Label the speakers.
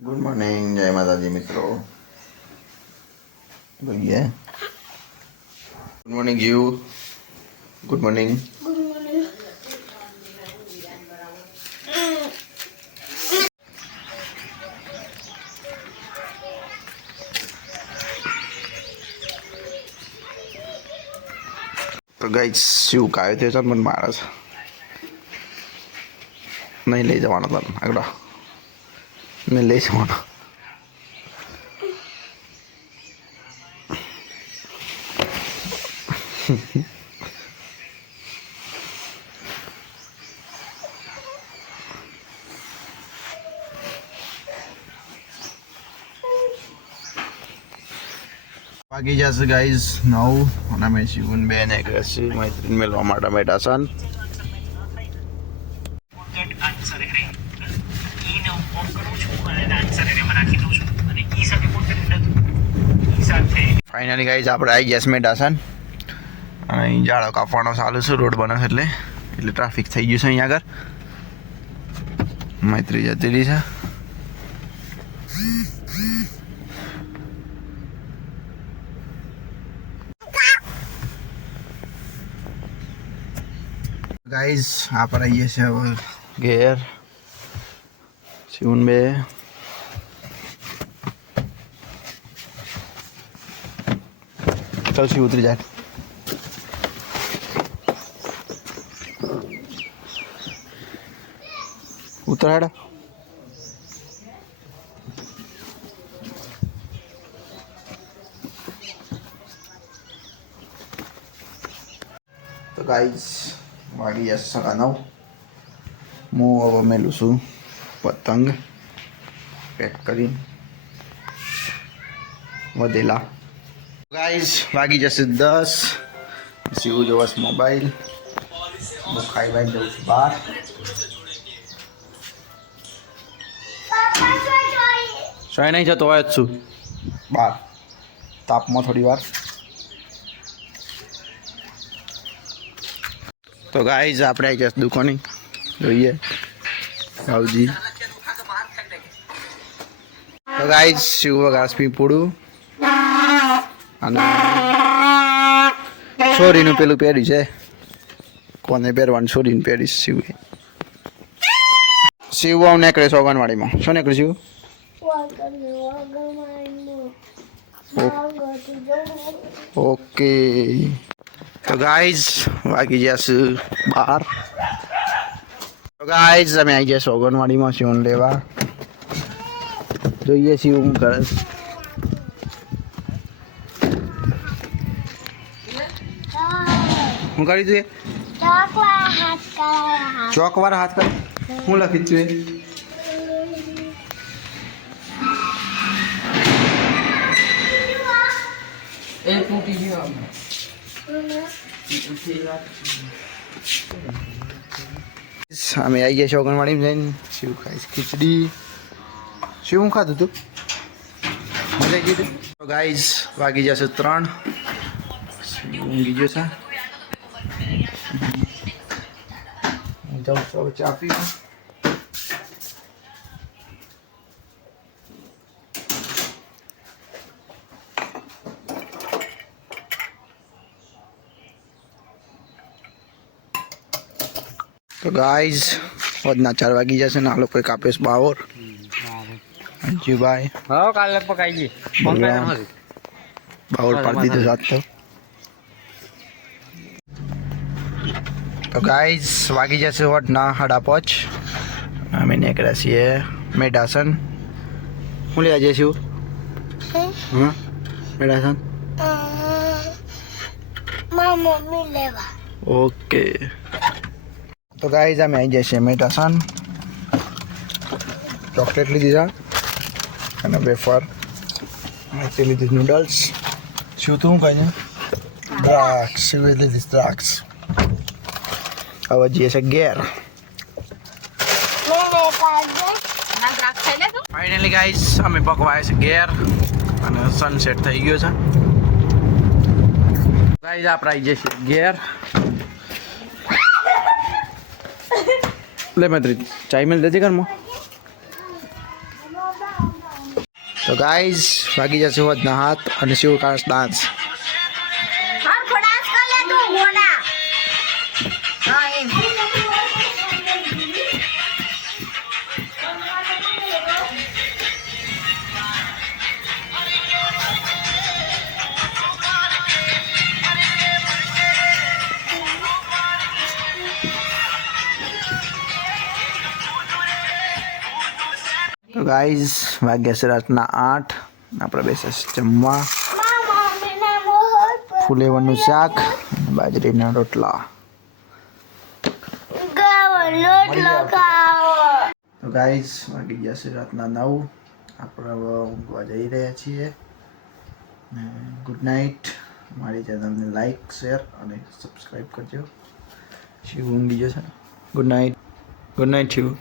Speaker 1: Good morning જય માતાજી મિત્રો. Good morning you good morning તો ગઈ શું કાયો તે ચાલ મને મારે છે. નહીં લઈ જવાનો તને આગળ ને લઈ જવાનો વાગી જશે ગાઈઝ નવ અને અમે શિવન બેન એક છે મૈત્રીને મેળવા માટે બેઠા છે ફાઇનલી ગાઈઝ આપણે આવી ગયા મેં ડાસન અને અહીં જાડો કાપવાનો ચાલુ છે, રોડ બને એટલે. એટલે ટ્રાફિક થઈ ગયું છે અહીંયા આગળ. મૈત્રી જતી રહી છે. ગાઈઝ આપણે આવીએ છીએ હવે ઘેર. શિવન બે ચાલ શિવ ઉતરી જાય ઉતર હેડા તો ગાઈઝ વાગી જશે સાડા નવ હું હવે મેલું છું પતંગ પેક કરી વધેલા ગાઈઝ વાગી જશે દસ શિવ જોવસ મોબાઈલ હું ખાઈ બાઈ જઉં છું બહાર સોય નહીં જતો હોય જ છું બહાર તાપમાં થોડી વાર તો ગાઈઝ આપણે આવી જશે દુકાને જોઈએ ભાવજી તો ગાઈઝ શિવ વગાસ પૂડું અને છોરીનું પેલું પહેર્યું છે. કોને પહેરવાનું? છોરીને પહેરીશ શિવ. શિવ આવું નીકળે ઓગણવાડીમાં શું નીકળે શિવ? ઓકે. તો ગાઈઝ વાગી જશે બાર. તો ગાઈઝ અમે આવી જઈશું ઓગણવાડીમાં શિવન લેવા. જોઈએ શિવ હું કરે. હું કરી તું ચોકવાર હાથ કર. હું લખી છું એ અમે આવી ગયા છે શોગનવાડીમાં જઈને. શિવ ખાઈશ ખીચડી. શિવ હું ખાધું તું મજા કીધું તો ગાઈઝ વાગી જશે ત્રણ શિવ ઊંઘી ગયો છે હું જાઉં છું હવે ચા પીવા તો ગાઈઝ વધના ચાર વાગી જશે ને આ લોકોએ કાપ્યો છે બાવર અંજુભાઈ
Speaker 2: હા કાલે પકાઈ ગઈ
Speaker 1: બલરામ. બાવર પાડી દીધો સાત તો તો ગાઈઝ વાગી જશે વટના હાડા પોચ અમે નીકળ્યા છીએ મેડાસન હું લેવા જઈએ છું હા મેડાસન
Speaker 3: મમ્મી લેવા
Speaker 1: ઓકે તો ગાઈઝ અમે આવી જઈએ મેડાસન ચોકલેટ લીધી છે અને વેફર તે લીધી નૂડલ્સ શું તું કહે દ્રાક્ષ શિવે લીધી? દ્રાક્ષ. હવે જઈએ છે ઘેર. ફાઇનલી ગાઈસ અમે પકવાય છે ઘેર અને સનસેટ થઈ ગયો છે. ગાઈસ આપણે આવી છે ઘેર. લે મૈત્રી ચાઈ મેલ દેજે ઘરમાં? So guys, Magic
Speaker 3: Jazz Huwad na hot on the Silver Cars
Speaker 1: Dance. Guys વાગ્યા છે રાતના આઠ. આપણે બેસે છે જમવા. ફુલેવરનું શાક બાજરીના રોટલા. તો ગાઈઝ વાગી જશે રાતના નવ. આપણે ઊંઘવા જઈ રહ્યા છીએ. Good night. મારી ચેનલને લાઈક, શેર અને સબસ્ક્રાઈબ કરજો. શિવ ઊંઘી જશે. Good night. Good night, Shiv.